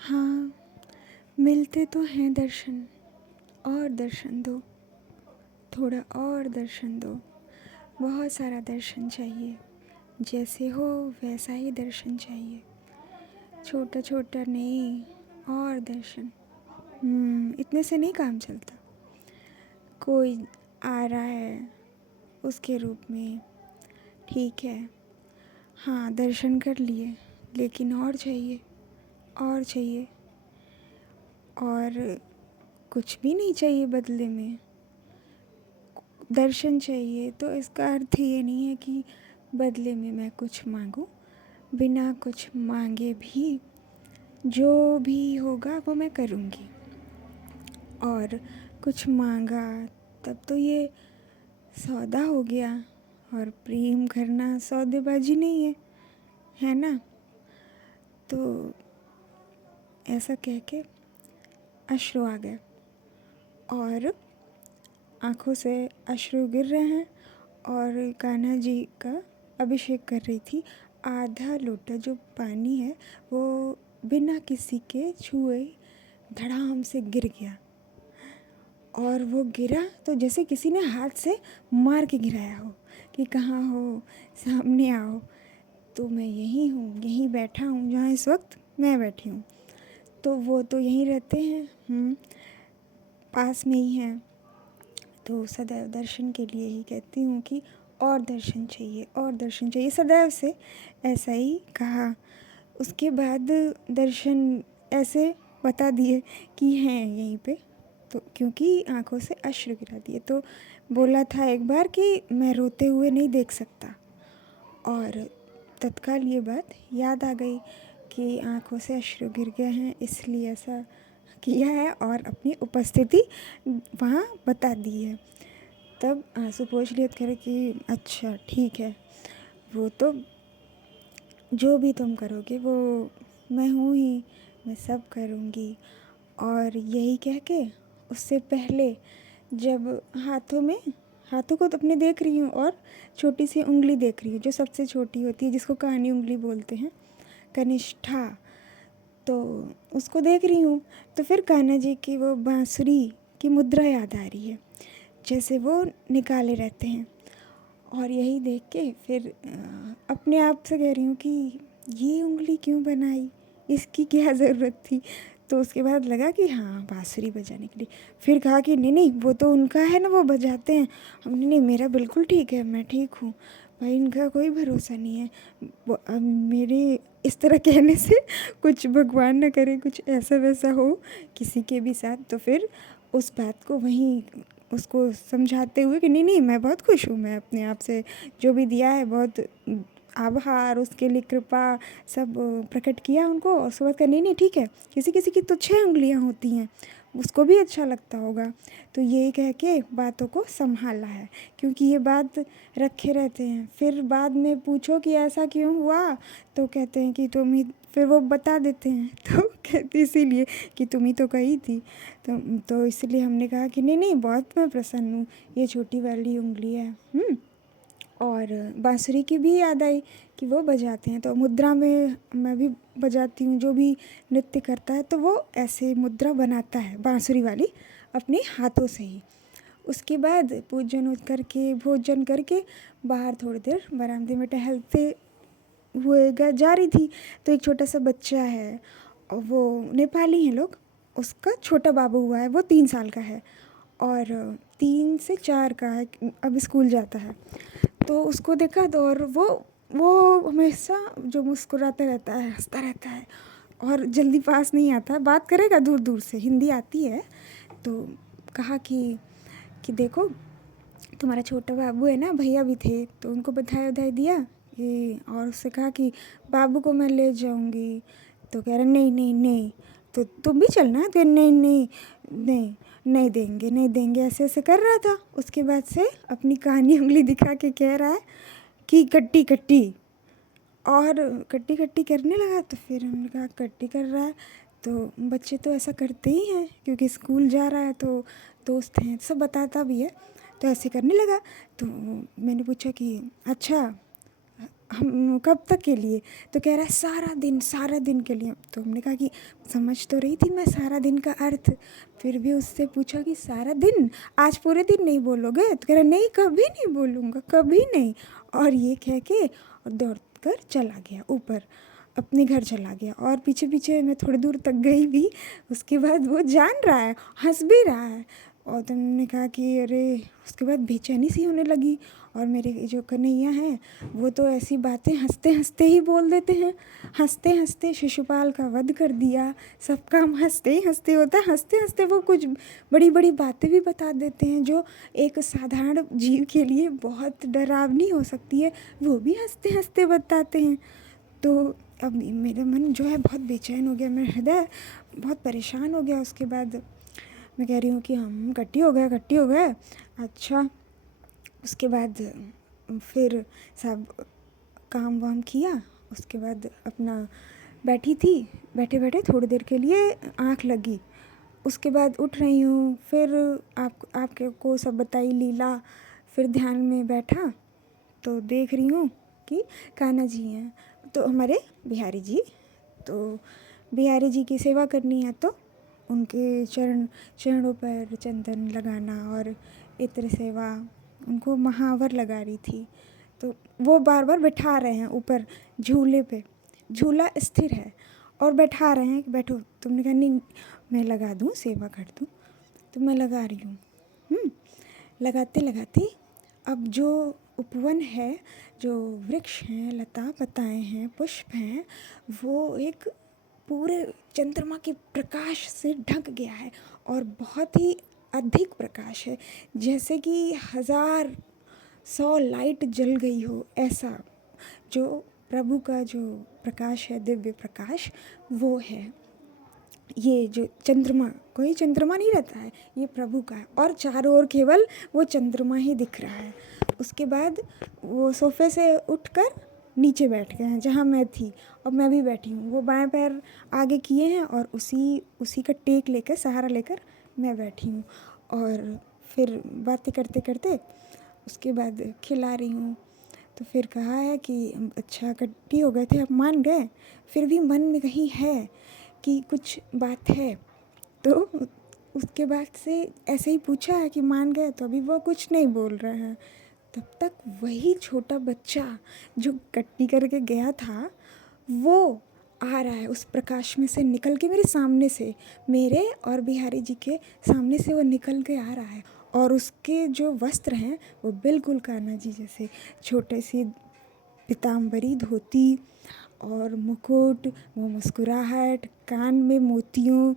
हाँ, मिलते तो हैं दर्शन, और दर्शन दो, थोड़ा और दर्शन दो। बहुत सारा दर्शन चाहिए, जैसे हो वैसा ही दर्शन चाहिए। छोटा छोटा नहीं, और दर्शन। इतने से नहीं काम चलता। कोई आ रहा है उसके रूप में, ठीक है। हाँ, दर्शन कर लिए, लेकिन और चाहिए, और चाहिए। और कुछ भी नहीं चाहिए बदले में। दर्शन चाहिए तो इसका अर्थ ये नहीं है कि बदले में मैं कुछ मांगूं। बिना कुछ मांगे भी जो भी होगा वो मैं करूँगी। और कुछ मांगा तब तो ये सौदा हो गया। और प्रेम करना सौदेबाजी नहीं है ना। तो ऐसा कह के अश्रु आ गए और आँखों से अश्रु गिर रहे हैं। और कान्हा जी का अभिषेक कर रही थी। आधा लोटा जो पानी है वो बिना किसी के छुए धड़ाम से गिर गया। और वो गिरा तो जैसे किसी ने हाथ से मार के गिराया हो कि कहाँ हो, सामने आओ। तो मैं यहीं हूँ, यहीं बैठा हूँ जहाँ इस वक्त मैं बैठी हूँ। तो वो तो यहीं रहते हैं, पास में ही हैं। तो सदैव दर्शन के लिए ही कहती हूँ कि और दर्शन चाहिए, और दर्शन चाहिए। सदैव से ऐसा ही कहा। उसके बाद दर्शन ऐसे बता दिए कि हैं यहीं पे। तो क्योंकि आंखों से अश्रु गिरा दिए, तो बोला था एक बार कि मैं रोते हुए नहीं देख सकता। और तत्काल ये बात याद आ गई कि आंखों से अश्रु गिर गए हैं, इसलिए ऐसा किया है और अपनी उपस्थिति वहाँ बता दी है। तब आंसू पोंछ लिए करे कि अच्छा ठीक है, वो तो जो भी तुम करोगे वो मैं हूँ ही, मैं सब करूँगी। और यही कह के उससे पहले जब हाथों को तो अपने देख रही हूँ और छोटी सी उंगली देख रही हूँ जो सबसे छोटी होती है, जिसको कानी उंगली बोलते हैं, कनिष्ठा। तो उसको देख रही हूँ तो फिर कान्हा जी की वो बांसुरी की मुद्रा याद आ रही है, जैसे वो निकाले रहते हैं। और यही देख के फिर अपने आप से कह रही हूँ कि ये उंगली क्यों बनाई, इसकी क्या ज़रूरत थी। तो उसके बाद लगा कि हाँ, बांसुरी बजाने के लिए। फिर कहा कि नहीं नहीं, वो तो उनका है ना, वो बजाते हैं। हमने नहीं, मेरा बिल्कुल ठीक है, मैं ठीक हूँ भाई, इनका कोई भरोसा नहीं है। अब मेरे इस तरह कहने से कुछ भगवान न करे कुछ ऐसा वैसा हो किसी के भी साथ। तो फिर उस बात को वहीं उसको समझाते हुए कि नहीं नहीं, मैं बहुत खुश हूँ, मैं अपने आप से जो भी दिया है बहुत आभार, उसके लिए कृपा सब प्रकट किया उनको। और उसके बाद कहा नहीं नहीं ठीक है, किसी किसी की तो 6 उंगलियाँ होती हैं, उसको भी अच्छा लगता होगा। तो ये कह के बातों को संभाला है, क्योंकि ये बात रखे रहते हैं। फिर बाद में पूछो कि ऐसा क्यों हुआ, तो कहते हैं कि तुम ही, फिर वो बता देते हैं। तो कहती इसीलिए कि तुम ही तो कही थी। तो इसलिए हमने कहा कि नहीं नहीं, बहुत मैं प्रसन्न हूँ, ये छोटी वाली उंगली है। और बांसुरी की भी याद आई कि वो बजाते हैं, तो मुद्रा में मैं भी बजाती हूँ। जो भी नृत्य करता है तो वो ऐसे मुद्रा बनाता है बांसुरी वाली अपने हाथों से ही। उसके बाद पूजन करके भोजन करके बाहर थोड़ी देर बरामदे में टहलते हुए जा रही थी। तो एक छोटा सा बच्चा है, और वो नेपाली हैं लोग, उसका छोटा बाबू हुआ है, वो 3 साल का है और 3 से 4 का है, अब स्कूल जाता है। तो उसको देखा तो, और वो हमेशा जो मुस्कुराता रहता है, हंसता रहता है और जल्दी पास नहीं आता, बात करेगा दूर दूर से, हिंदी आती है। तो कहा कि देखो तुम्हारा छोटा बाबू है ना, भैया भी थे, तो उनको बधाई दिया कि, और उससे कहा कि बाबू को मैं ले जाऊंगी। तो कह रहा नहीं नहीं नहीं, तो तुम भी चलना। तो नहीं नहीं नहीं, नहीं देंगे नहीं देंगे, ऐसे ऐसे कर रहा था। उसके बाद से अपनी कहानी उंगली दिखा के कह रहा है कि कट्टी कट्टी, और कट्टी कट्टी करने लगा। तो फिर हमने कहा कट्टी कर रहा है, तो बच्चे तो ऐसा करते ही हैं, क्योंकि स्कूल जा रहा है तो दोस्त हैं, सब बताता भी है। तो ऐसे करने लगा। तो मैंने पूछा कि अच्छा हम कब तक के लिए? तो कह रहा है सारा दिन के लिए। तो हमने कहा कि समझ तो रही थी मैं सारा दिन का अर्थ, फिर भी उससे पूछा कि सारा दिन, आज पूरे दिन नहीं बोलोगे? तो कह रहा नहीं, कभी नहीं बोलूँगा, कभी नहीं। और ये कह के और दौड़ कर चला गया ऊपर, अपने घर चला गया। और पीछे पीछे मैं थोड़ी दूर तक गई भी, उसके बाद वो जान रहा है, हंस भी रहा है। और तो हमने कहा कि अरे, उसके बाद बेचैनी सी होने लगी। और मेरे जो कन्हैया हैं वो तो ऐसी बातें हंसते हंसते ही बोल देते हैं। हंसते हंसते शिशुपाल का वध कर दिया, सब काम हंसते ही हंसते होता है। हंसते हंसते वो कुछ बड़ी बड़ी बातें भी बता देते हैं जो एक साधारण जीव के लिए बहुत डरावनी हो सकती है, वो भी हंसते हंसते बताते हैं। तो अब मेरा मन जो है बहुत बेचैन हो गया, मेरा हृदय बहुत परेशान हो गया। उसके बाद मैं कह रही हूँ कि हम कट्टी हो गए। अच्छा, उसके बाद फिर सब काम वाम किया। उसके बाद अपना बैठी थी, बैठे बैठे थोड़ी देर के लिए आँख लगी। उसके बाद उठ रही हूँ, फिर आपके को सब बताई लीला। फिर ध्यान में बैठा तो देख रही हूँ कि कान्हा जी हैं, तो हमारे बिहारी जी। तो बिहारी जी की सेवा करनी है तो उनके चरणों पर चंदन लगाना और इत्र सेवा, उनको महावर लगा रही थी। तो वो बार बार बैठा रहे हैं ऊपर झूले पे, झूला स्थिर है और बैठा रहे हैं कि बैठो। तुमने कहा नहीं, मैं लगा दूँ, सेवा कर दूँ। तो मैं लगा रही हूँ। लगाते लगाते अब जो उपवन है, जो वृक्ष हैं, लता पताएँ हैं, पुष्प हैं, वो एक पूरे चंद्रमा के प्रकाश से ढक गया है। और बहुत ही अधिक प्रकाश है, जैसे कि 1000-100 लाइट जल गई हो ऐसा। जो प्रभु का जो प्रकाश है, दिव्य प्रकाश, वो है। ये जो चंद्रमा, कोई चंद्रमा नहीं रहता है, ये प्रभु का है। और चारों ओर केवल वो चंद्रमा ही दिख रहा है। उसके बाद वो सोफ़े से उठकर नीचे बैठ गए हैं जहाँ मैं थी, और मैं भी बैठी हूँ। वो बाएं पैर आगे किए हैं और उसी का टेक लेकर, सहारा लेकर मैं बैठी हूँ। और फिर बातें करते करते उसके बाद खिला रही हूँ। तो फिर कहा है कि अच्छा कट्टी हो गए थे, अब मान गए, फिर भी मन में कहीं है कि कुछ बात है। तो उसके बाद से ऐसे ही पूछा है कि मान गए, तो अभी वो कुछ नहीं बोल रहा है। तब तक वही छोटा बच्चा जो कट्टी करके गया था, वो आ रहा है उस प्रकाश में से निकल के मेरे सामने से, मेरे और बिहारी जी के सामने से वो निकल के आ रहा है। और उसके जो वस्त्र हैं वो बिल्कुल कान्हा जी जैसे, छोटे सी पीताम्बरी धोती और मुकुट, वो मुस्कुराहट, कान में मोतियों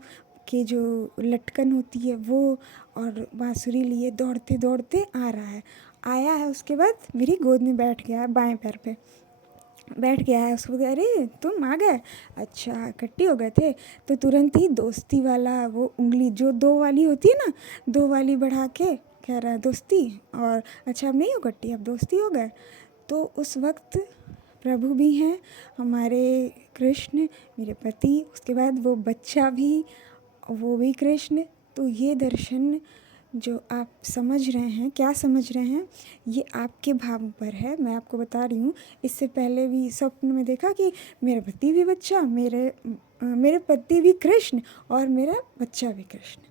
के जो लटकन होती है वो, और बांसुरी लिए दौड़ते दौड़ते आ रहा है। आया है, उसके बाद मेरी गोद में बैठ गया है, बाएं पैर पे बैठ गया है। उसको कह अरे तुम आ गए, अच्छा कट्टी हो गए थे। तो तुरंत ही दोस्ती वाला वो उंगली जो 2 वाली होती है ना, 2 वाली बढ़ा के कह रहा है दोस्ती। और अच्छा अब नहीं हो कट्टी, अब दोस्ती हो गए। तो उस वक्त प्रभु भी हैं, हमारे कृष्ण, मेरे पति, उसके बाद वो बच्चा भी, वो भी कृष्ण। तो ये दर्शन जो आप समझ रहे हैं, क्या समझ रहे हैं, ये आपके भाव पर है। मैं आपको बता रही हूँ, इससे पहले भी स्वप्न में देखा कि मेरा पति भी बच्चा, मेरे पति भी कृष्ण और मेरा बच्चा भी कृष्ण।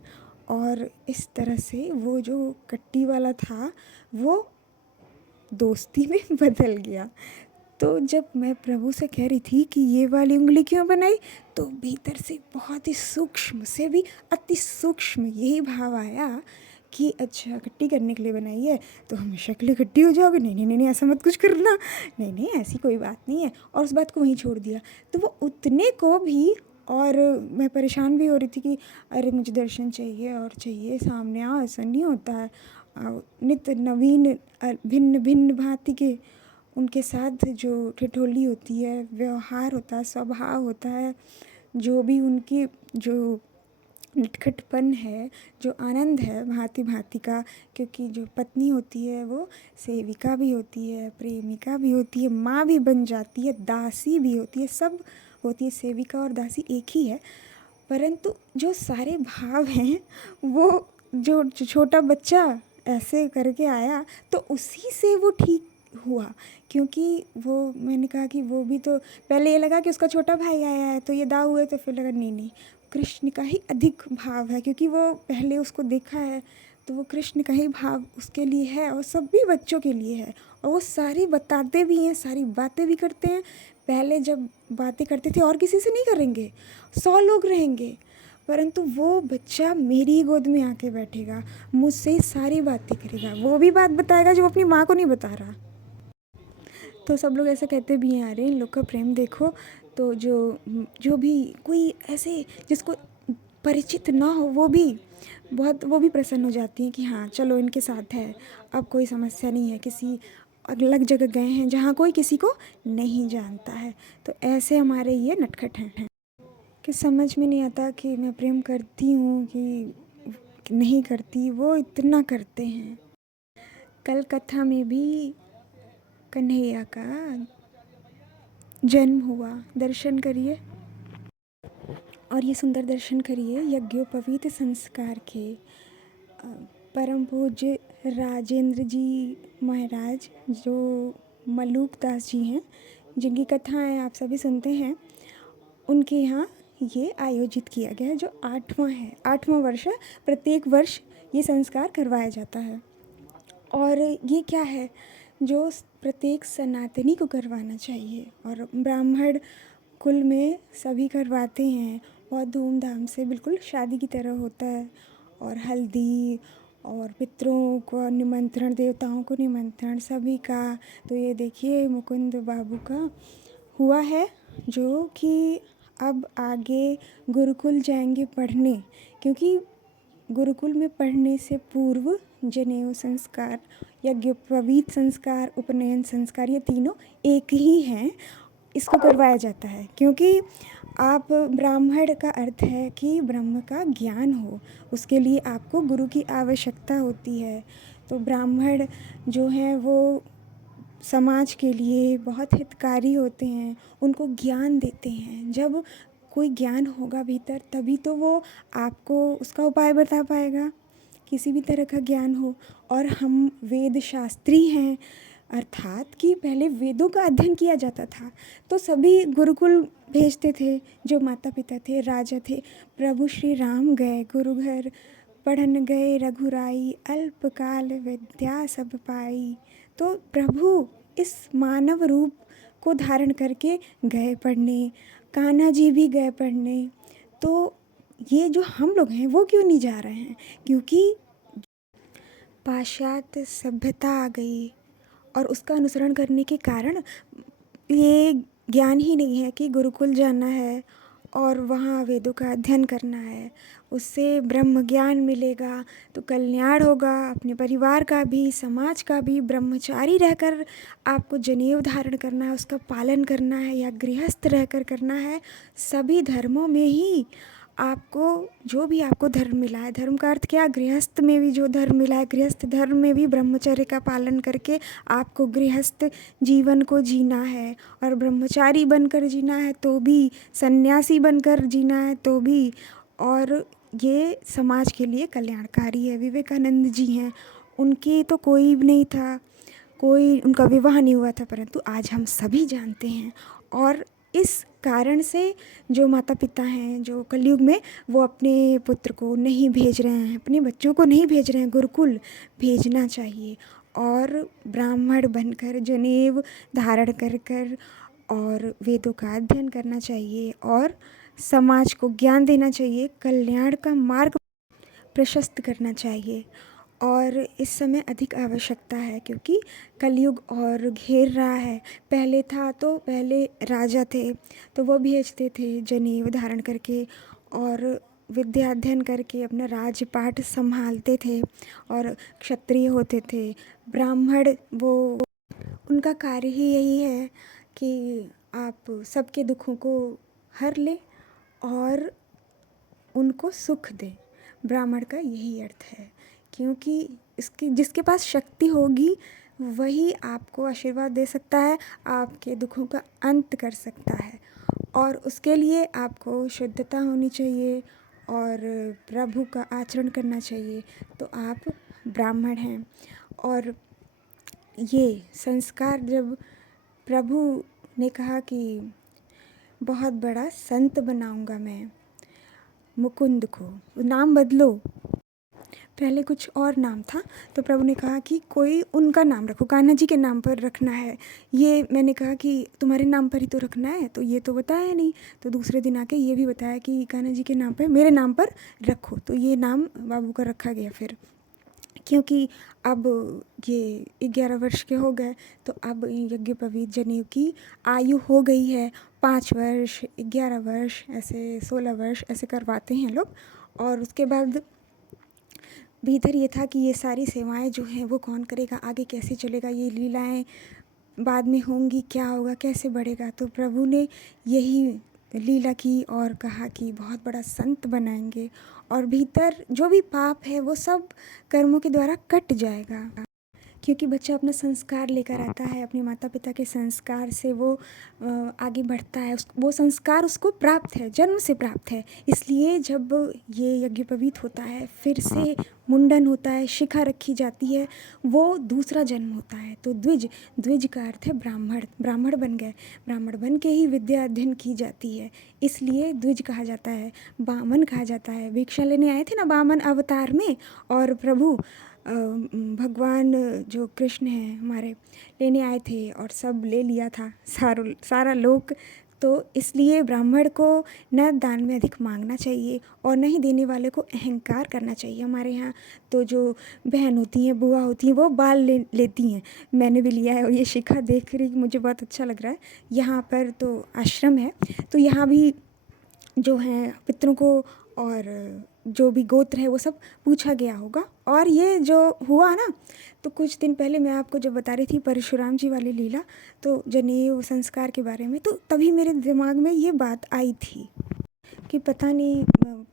और इस तरह से वो जो कट्टी वाला था वो दोस्ती में बदल गया। तो जब मैं प्रभु से कह रही थी कि ये वाली उंगली क्यों बनाई, तो भीतर से बहुत ही सूक्ष्म से भी अति सूक्ष्म यही भाव आया कि अच्छा कट्टी करने के लिए बनाई है तो हमेशा के लिए कट्टी हो जाओगे, नहीं नहीं नहीं ऐसा मत कुछ करना, नहीं नहीं ऐसी कोई बात नहीं है। और उस बात को वहीं छोड़ दिया। तो वो उतने को भी, और मैं परेशान भी हो रही थी कि अरे मुझे दर्शन चाहिए और चाहिए, सामने आओ, ऐसा नहीं होता है। नित्य नवीन भिन्न भिन्न भांति के उनके साथ जो ठिठोली होती है, व्यवहार होता है, स्वभाव होता है, जो भी उनकी जो नटखटपन है, जो आनंद है भांति भांति का। क्योंकि जो पत्नी होती है वो सेविका भी होती है, प्रेमिका भी होती है, माँ भी बन जाती है, दासी भी होती है, सब होती है। सेविका और दासी एक ही है। परंतु जो सारे भाव हैं वो जो छोटा बच्चा ऐसे करके आया, तो उसी से वो ठीक हुआ, क्योंकि वो मैंने कहा कि वो भी तो पहले ये लगा कि उसका छोटा भाई आया है तो ये दाऊ हुए, तो फिर लगा नहीं कृष्ण का ही अधिक भाव है, क्योंकि वो पहले उसको देखा है तो वो कृष्ण का ही भाव उसके लिए है और सभी बच्चों के लिए है। और वो सारी बताते भी हैं, सारी बातें भी करते हैं। पहले जब बातें करते थे और किसी से नहीं करेंगे, 100 लोग रहेंगे, परंतु वो बच्चा मेरी ही गोद में आके बैठेगा, मुझसे ही सारी बातें करेगा, वो भी बात बताएगा जो अपनी माँ को नहीं बता रहा। तो सब लोग ऐसे कहते भी हैं, अरे इन लोग का प्रेम देखो। तो जो भी कोई ऐसे जिसको परिचित ना हो वो भी प्रसन्न हो जाती हैं कि हाँ चलो इनके साथ है, अब कोई समस्या नहीं है, किसी अलग जगह गए हैं जहाँ कोई किसी को नहीं जानता है। तो ऐसे हमारे ये नटखट हैं कि समझ में नहीं आता कि मैं प्रेम करती हूँ कि नहीं करती, वो इतना करते हैं। कल कथा में भी कन्हैया का जन्म हुआ, दर्शन करिए और ये सुंदर दर्शन करिए यज्ञोपवीत संस्कार के परम पूज्य राजेंद्र जी महाराज, जो मलूक दास जी हैं, जिनकी कथाएं आप सभी सुनते हैं, उनके यहाँ ये आयोजित किया गया है, जो 8वां वर्ष है। प्रत्येक वर्ष ये संस्कार करवाया जाता है। और ये क्या है जो प्रत्येक सनातनी को करवाना चाहिए, और ब्राह्मण कुल में सभी करवाते हैं, बहुत धूमधाम से, बिल्कुल शादी की तरह होता है। और हल्दी और पितरों को निमंत्रण, देवताओं को निमंत्रण, सभी का। तो ये देखिए मुकुंद बाबू का हुआ है, जो कि अब आगे गुरुकुल जाएंगे पढ़ने, क्योंकि गुरुकुल में पढ़ने से पूर्व जनेऊ संस्कार, यज्ञोपवीत संस्कार, उपनयन संस्कार, ये तीनों एक ही हैं, इसको करवाया जाता है। क्योंकि आप ब्राह्मण का अर्थ है कि ब्रह्म का ज्ञान हो, उसके लिए आपको गुरु की आवश्यकता होती है। तो ब्राह्मण जो हैं वो समाज के लिए बहुत हितकारी होते हैं, उनको ज्ञान देते हैं। जब कोई ज्ञान होगा भीतर तभी तो वो आपको उसका उपाय बता पाएगा, किसी भी तरह का ज्ञान हो। और हम वेद शास्त्री हैं, अर्थात कि पहले वेदों का अध्ययन किया जाता था, तो सभी गुरुकुल भेजते थे। जो माता पिता थे, राजा थे, प्रभु श्री राम गए गुरु घर, पढ़न गए रघुराई, अल्पकाल विद्या सब पाई। तो प्रभु इस मानव रूप को धारण करके गए पढ़ने, कान्हा जी भी गए पढ़ने। तो ये जो हम लोग हैं वो क्यों नहीं जा रहे हैं? क्योंकि पाश्चात्य सभ्यता आ गई और उसका अनुसरण करने के कारण ये ज्ञान ही नहीं है कि गुरुकुल जाना है और वहाँ वेदों का अध्ययन करना है, उससे ब्रह्म ज्ञान मिलेगा तो कल्याण होगा अपने परिवार का भी, समाज का भी। ब्रह्मचारी रहकर आपको जनेऊ धारण करना है, उसका पालन करना है, या गृहस्थ रहकर करना है। सभी धर्मों में ही आपको जो भी आपको धर्म मिला है, धर्म का अर्थ क्या, गृहस्थ में भी जो धर्म मिला है, गृहस्थ धर्म में भी ब्रह्मचर्य का पालन करके आपको गृहस्थ जीवन को जीना है। और ब्रह्मचारी बनकर जीना है तो भी, सन्यासी बनकर जीना है तो भी। और ये समाज के लिए कल्याणकारी है। विवेकानंद जी हैं, उनकी तो कोई भी नहीं था, कोई उनका विवाह नहीं हुआ था, परंतु आज हम सभी जानते हैं। और इस कारण से जो माता पिता हैं, जो कलयुग में वो अपने पुत्र को नहीं भेज रहे हैं, अपने बच्चों को नहीं भेज रहे हैं गुरुकुल, भेजना चाहिए। और ब्राह्मण बनकर जनेऊ धारण कर कर और वेदों का अध्ययन करना चाहिए और समाज को ज्ञान देना चाहिए, कल्याण का मार्ग प्रशस्त करना चाहिए। और इस समय अधिक आवश्यकता है, क्योंकि कलयुग और घेर रहा है। पहले था तो पहले राजा थे तो वो भेजते थे जनेऊ धारण करके और विद्या अध्ययन करके अपना राजपाट संभालते थे और क्षत्रिय होते थे। ब्राह्मण वो उनका कार्य ही यही है कि आप सबके दुखों को हर ले और उनको सुख दें। ब्राह्मण का यही अर्थ है, क्योंकि इसकी जिसके पास शक्ति होगी वही आपको आशीर्वाद दे सकता है, आपके दुखों का अंत कर सकता है। और उसके लिए आपको शुद्धता होनी चाहिए और प्रभु का आचरण करना चाहिए। तो आप ब्राह्मण हैं। और ये संस्कार जब प्रभु ने कहा कि बहुत बड़ा संत बनाऊंगा मैं मुकुंद को, नाम बदलो। पहले कुछ और नाम था, तो प्रभु ने कहा कि कोई उनका नाम रखो, कान्हा जी के नाम पर रखना है। ये मैंने कहा कि तुम्हारे नाम पर ही तो रखना है, तो ये तो बताया नहीं। तो दूसरे दिन आके ये भी बताया कि कान्हा जी के नाम पर, मेरे नाम पर रखो। तो ये नाम बाबू का रखा गया फिर, क्योंकि अब ये 11 वर्ष के हो गए, तो अब यज्ञोपवीत जनेऊ की आयु हो गई है 5 वर्ष, 11 वर्ष, ऐसे 16 वर्ष ऐसे करवाते हैं लोग। और उसके बाद भीतर ये था कि ये सारी सेवाएं जो हैं वो कौन करेगा, आगे कैसे चलेगा, ये लीलाएं बाद में होंगी, क्या होगा, कैसे बढ़ेगा। तो प्रभु ने यही लीला की और कहा कि बहुत बड़ा संत बनाएंगे, और भीतर जो भी पाप है वो सब कर्मों के द्वारा कट जाएगा। क्योंकि बच्चा अपना संस्कार लेकर आता है, अपने माता पिता के संस्कार से वो आगे बढ़ता है, वो संस्कार उसको प्राप्त है, जन्म से प्राप्त है। इसलिए जब ये यज्ञोपवीत होता है, फिर से मुंडन होता है, शिखा रखी जाती है, वो दूसरा जन्म होता है। तो द्विज, द्विज का अर्थ है ब्राह्मण, ब्राह्मण बन गए, ब्राह्मण बन के ही विद्या अध्ययन की जाती है, इसलिए द्विज कहा जाता है। बामन कहा जाता है, भिक्षा लेने आए थे ना बामन अवतार में, और प्रभु भगवान जो कृष्ण हैं हमारे लेने आए थे और सब ले लिया था सारा लोक। तो इसलिए ब्राह्मण को न दान में अधिक मांगना चाहिए और न ही देने वाले को अहंकार करना चाहिए। हमारे यहाँ तो जो बहन होती हैं, बुआ होती हैं, वो बाल लेती हैं। मैंने भी लिया है और ये शिखा देख रही मुझे बहुत अच्छा लग रहा है। यहाँ पर तो आश्रम है, तो यहाँ भी जो हैं पितरों को और जो भी गोत्र है वो सब पूछा गया होगा। और ये जो हुआ ना, तो कुछ दिन पहले मैं आपको जब बता रही थी परशुराम जी वाली लीला, तो जनेऊ संस्कार के बारे में, तो तभी मेरे दिमाग में ये बात आई थी कि पता नहीं,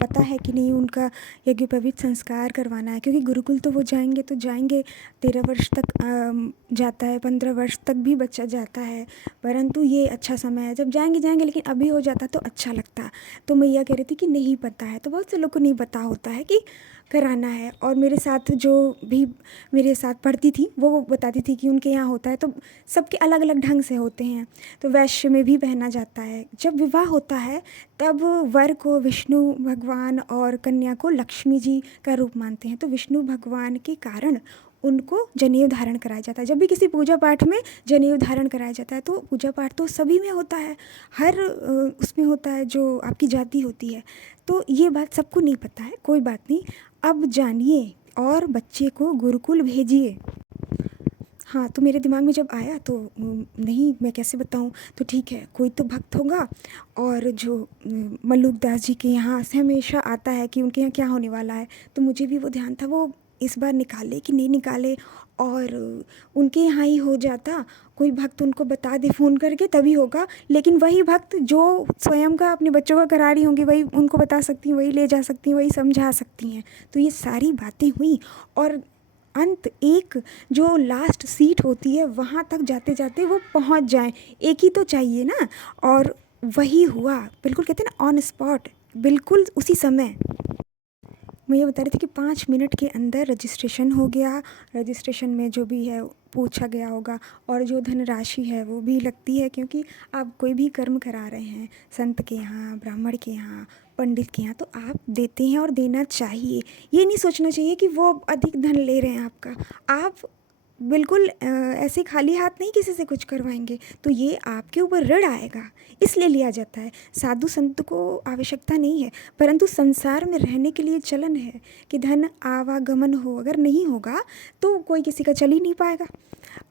पता है कि नहीं उनका यज्ञोपवीत संस्कार करवाना है। क्योंकि गुरुकुल तो वो जाएंगे तो जाएंगे, 13 वर्ष तक जाता है, 15 वर्ष तक भी बच्चा जाता है, परंतु ये अच्छा समय है जब जाएंगे जाएंगे, लेकिन अभी हो जाता तो अच्छा लगता। तो मैया कह रही थी कि नहीं पता है, तो बहुत से लोग को नहीं पता होता है कि कराना है। और मेरे साथ जो भी मेरे साथ पढ़ती थी वो बताती थी कि उनके यहाँ होता है, तो सबके अलग अलग ढंग से होते हैं। तो वैश्य में भी पहना जाता है। जब विवाह होता है तब वर को विष्णु भगवान और कन्या को लक्ष्मी जी का रूप मानते हैं, तो विष्णु भगवान के कारण उनको जनेऊ धारण कराया जाता है। जब भी किसी पूजा पाठ में जनेऊ धारण कराया जाता है, तो पूजा पाठ तो सभी में होता है, हर उसमें होता है जो आपकी जाति होती है। तो ये बात सबको नहीं पता है, कोई बात नहीं, अब जानिए और बच्चे को गुरुकुल भेजिए। हाँ, तो मेरे दिमाग में जब आया तो नहीं मैं कैसे बताऊँ, तो ठीक है कोई तो भक्त होगा। और जो मल्लुक दास जी के यहाँ से हमेशा आता है कि उनके यहाँ क्या होने वाला है, तो मुझे भी वो ध्यान था वो इस बार निकाले कि नहीं निकाले, और उनके यहाँ ही हो जाता, कोई भक्त उनको बता दे फ़ोन करके तभी होगा। लेकिन वही भक्त जो स्वयं का अपने बच्चों का करा रही होंगी, वही उनको बता सकती हैं, वही ले जा सकती हैं, वही समझा सकती हैं। तो ये सारी बातें हुई, और अंत एक जो लास्ट सीट होती है वहाँ तक जाते जाते वो पहुँच जाएं, एक ही तो चाहिए ना। और वही हुआ, बिल्कुल कहते हैं ना ऑन स्पॉट, बिल्कुल उसी समय। मैं ये बता रही थी कि 5 मिनट के अंदर रजिस्ट्रेशन हो गया। रजिस्ट्रेशन में जो भी है पूछा गया होगा, और जो धनराशि है वो भी लगती है, क्योंकि आप कोई भी कर्म करा रहे हैं संत के यहाँ, ब्राह्मण के यहाँ, पंडित के यहाँ, तो आप देते हैं और देना चाहिए। ये नहीं सोचना चाहिए कि वो अधिक धन ले रहे हैं आपका। आप बिल्कुल ऐसे खाली हाथ नहीं किसी से कुछ करवाएंगे, तो ये आपके ऊपर ऋण आएगा, इसलिए लिया जाता है। साधु संत को आवश्यकता नहीं है, परंतु संसार में रहने के लिए चलन है कि धन आवागमन हो, अगर नहीं होगा तो कोई किसी का चल ही नहीं पाएगा।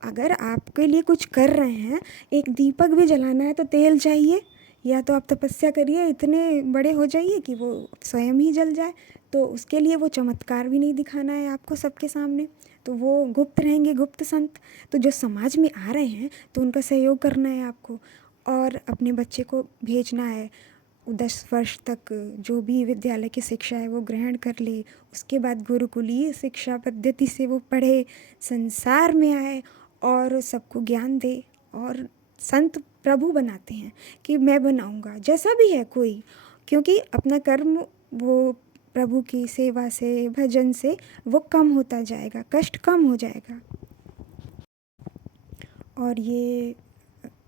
अगर आपके लिए कुछ कर रहे हैं, एक दीपक भी जलाना है तो तेल चाहिए, या तो आप तपस्या करिए, इतने बड़े हो जाइए कि वो स्वयं ही जल जाए। तो उसके लिए वो चमत्कार भी नहीं दिखाना है आपको सबके सामने, तो वो गुप्त रहेंगे, गुप्त संत। तो जो समाज में आ रहे हैं तो उनका सहयोग करना है आपको, और अपने बच्चे को भेजना है 10 वर्ष तक जो भी विद्यालय की शिक्षा है वो ग्रहण कर ले। उसके बाद गुरुकुलीय शिक्षा पद्धति से वो पढ़े, संसार में आए और सबको ज्ञान दे। और संत प्रभु बनाते हैं कि मैं बनाऊंगा जैसा भी है कोई, क्योंकि अपना कर्म वो प्रभु की सेवा से, भजन से वो कम होता जाएगा, कष्ट कम हो जाएगा। और ये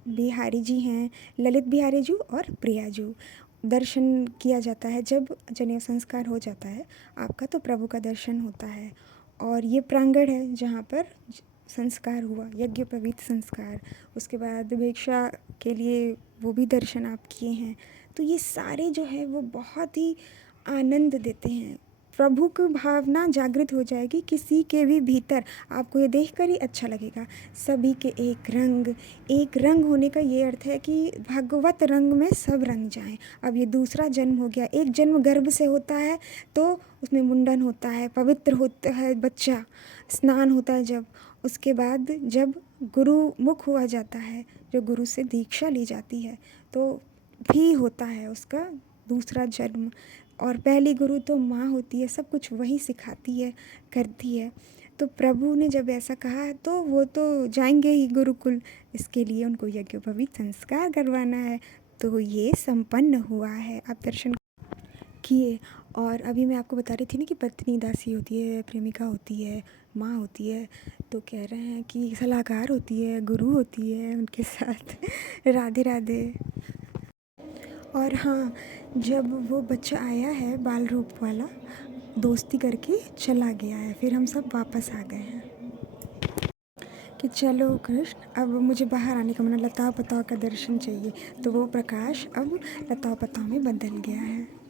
बिहारी जी हैं, ललित बिहारी जी और प्रिया जी। दर्शन किया जाता है जब जनेऊ संस्कार हो जाता है आपका, तो प्रभु का दर्शन होता है। और ये प्रांगण है जहाँ पर संस्कार हुआ, यज्ञोपवीत संस्कार। उसके बाद भिक्षा के लिए वो भी दर्शन आप किए हैं। तो ये सारे जो है वो बहुत ही आनंद देते हैं। प्रभु की भावना जागृत हो जाएगी किसी के भी भीतर, आपको ये देखकर ही अच्छा लगेगा। सभी के एक रंग होने का ये अर्थ है कि भगवत रंग में सब रंग जाएं। अब ये दूसरा जन्म हो गया, एक जन्म गर्भ से होता है तो उसमें मुंडन होता है, पवित्र होता है बच्चा, स्नान होता है जब, उसके बाद जब गुरु मुख हुआ जाता है, जो गुरु से दीक्षा ली जाती है, तो भी होता है उसका दूसरा जन्म। और पहली गुरु तो माँ होती है, सब कुछ वही सिखाती है, करती है। तो प्रभु ने जब ऐसा कहा तो वो तो जाएंगे ही गुरुकुल, इसके लिए उनको यज्ञोपवीत संस्कार करवाना है। तो ये संपन्न हुआ है, आप दर्शन किए। और अभी मैं आपको बता रही थी ना कि पत्नी दासी होती है, प्रेमिका होती है, माँ होती है, तो कह रहे हैं कि सलाहकार होती है, गुरु होती है उनके साथ। राधे राधे। और हाँ, जब वो बच्चा आया है बाल रूप वाला, दोस्ती करके चला गया है, फिर हम सब वापस आ गए हैं कि चलो कृष्ण, अब मुझे बाहर आने का मन, लताओं पताओं का दर्शन चाहिए। तो वो प्रकाश अब लताओं पताओं में बदल गया है।